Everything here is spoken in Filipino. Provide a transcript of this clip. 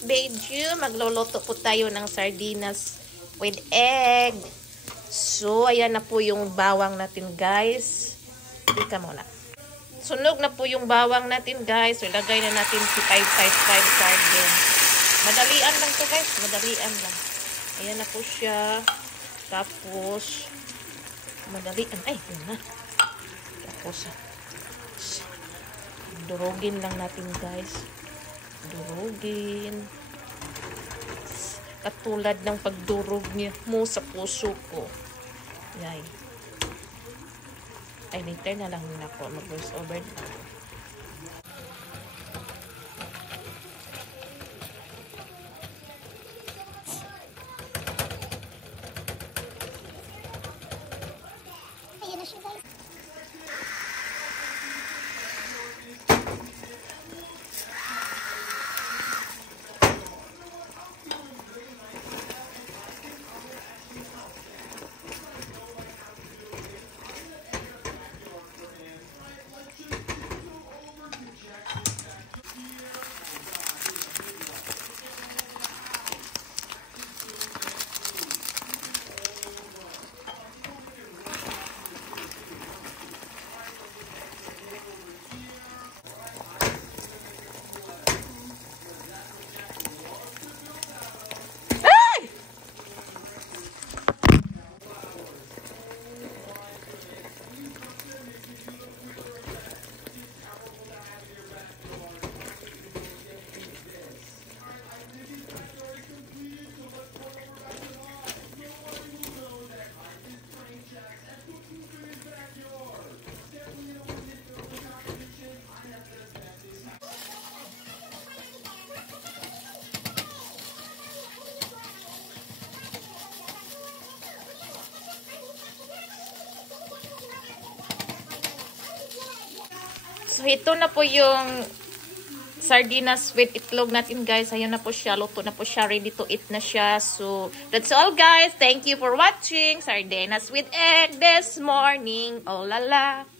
guys, Beju, magluluto po tayo ng sardinas with egg. So, ayan na po yung bawang natin guys. Ika muna. Sunog na po yung bawang natin guys. So, ilagay na natin si 555 sardine. Madalian lang to guys, madalian lang. Ayan na po siya. Tapos, madalian. Ay, yun na. Tapos, durugin lang natin guys. Durugin. Katulad ng pagdurog niya mo sa puso ko. Yay. Ay, later na lang ako. Mag-voice over na ako. Ayan na siya guys. So, ito na po yung sardinas with itlog natin, guys. Ayun na po siya. Luto na po siya. Ready to eat na siya. So, that's all, guys. Thank you for watching. Sardinas with egg this morning. Oh, la la.